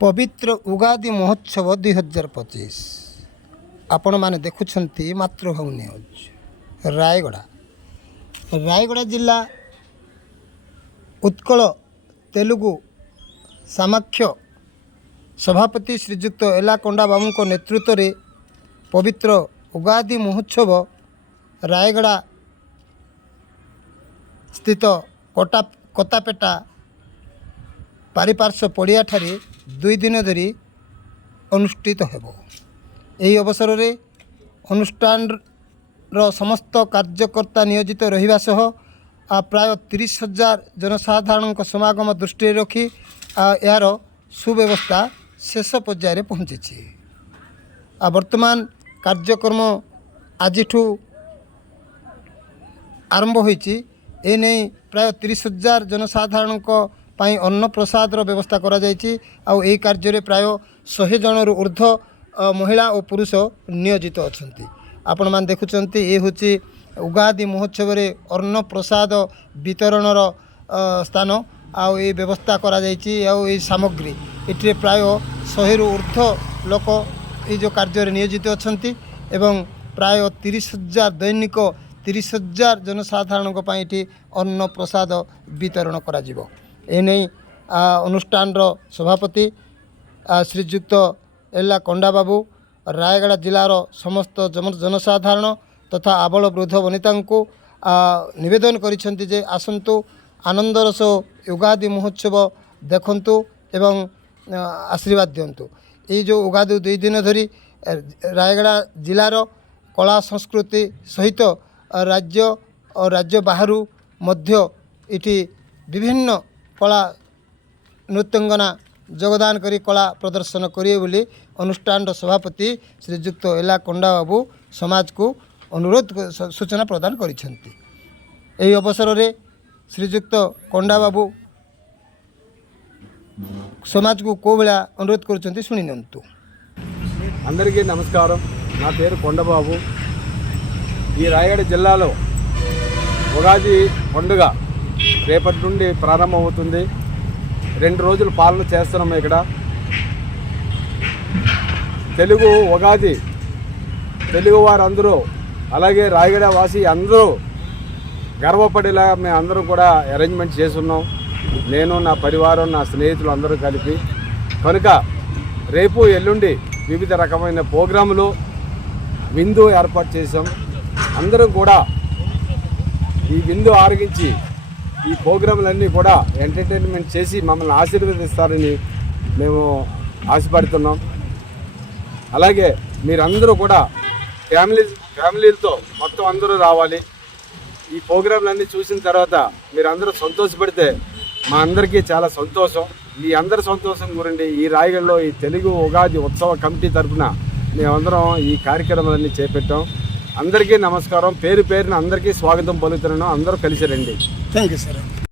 पवित्र उगादी महोत्सव 2025 आपण माने देखुछंती मातृभूमि न्यूज रायगड़ा जिला उत्कल तेलुगु सामाख्य सभापति श्रीजुक्त एलाकोंडा बाबू नेतृत्व में पवित्र उगादी महोत्सव रायगड़ा स्थित कोतापेटा पारिपार्श्व पड़िया ठारे 2 दिन धरी अनुष्ठित हेबो। यही अवसर में अनुष्ठान समस्त कार्यकर्ता नियोजित रहिबा सह प्राय 30,000 जनसाधारण समागम दृष्टि रखी यार सुव्यवस्था शेष पर्यायर पहुँची। वर्तमान कार्यक्रम आज आरंभ होईची। एने प्राय 30,000 जनसाधारण पाई अन्न प्रसादर व्यवस्था करा जायछि। एही कार्य प्राय 100 जनर ऊर्ध्व महिला और पुरुष नियोजित अछंती। आपण मान देखुचंती ए होची उगादी महोत्सव रे अन्न प्रसाद वितरणर स्थान ए व्यवस्था करा जायछि। ए सामग्री एठी प्राय 100 रु ऊर्ध्व लोक ए जो कार्य रे नियोजित अछंती एवं प्राय 30,000 दैनिक 30,000 जनसाधारण अन्न प्रसाद वितरण करा जिवो। एने अनुष्ठान सभापति श्रीजुक्त एलाकोंडा बाबू रायगड़ा जिलार समस्त जनसाधारण तथा आबल वृद्ध वनिता को निवेदन करिसेंति जे आसंतु आनंदर सह उगादी महोत्सव देखंतु एवं आशीर्वाद दियंतु। ये जो उगादी 2 दिन धरी रायगड़ा जिलार कला संस्कृति सहित राज्य और राज्य बाहरु मध्य इटी विभिन्न कला नृत्यांगना योगदान करी कला प्रदर्शन करिए बोली अनुष्ठान सभापति श्रीजुक्त एलाकोंडा बाबू समाज को अनुरोध सूचना प्रदान करिसेंति। एही अवसर में श्रीजुक्त कोंडा बाबू समाज को को बेला अनुरोध करुचंती सुनि नंतु। అందరికీ నమస్కారం। నా పేరు కొండబాబు। ఈ రాయగడ జిల్లాలో ఉగాది పండుగ రేపటి నుండి ప్రారంభమవుతుంది। 2 రోజులు పాలన చేస్తున్నాం ఇక్కడ। తెలుగు ఉగాది తెలుగు వారందరూ అలాగే రాయగడ వాసి అందరూ గర్వపడేలా మేము అందరం కూడా అరేంజ్మెంట్ చేస్తున్నాం। నేను నా పరివారం నా స్నేహితులు అందరూ కలిపి కనుక రేపు ఎల్లుండి వివిధ రకమైన ప్రోగ్రాములు విందు ఏర్పాటు చేసాం। అందరం కూడా ఈ విందు ఆరగించి ఈ ప్రోగ్రాములన్నీ కూడా ఎంటర్టైన్మెంట్ చేసి మమ్మల్ని ఆశీర్వదిస్తారని మేము ఆశపడుతున్నాం। అలాగే మీరందరూ కూడా ఫ్యామిలీలతో మొత్తం అందరూ రావాలి। ఈ ప్రోగ్రాంలన్నీ చూసిన తర్వాత మీరందరూ సంతోషపడితే మా అందరికీ చాలా సంతోషం। మీ అందరి సంతోషం గురించి ఈ రాయగడలో ఈ తెలుగు ఉగాది ఉత్సవ కమిటీ తరఫున మేమందరం ఈ కార్యక్రమాలన్నీ చేపట్టాం। అందరికీ నమస్కారం। పేరు పేరున అందరికీ స్వాగతం పలుకుతున్నాను। అందరూ కలిసి రండి। Thank you sir.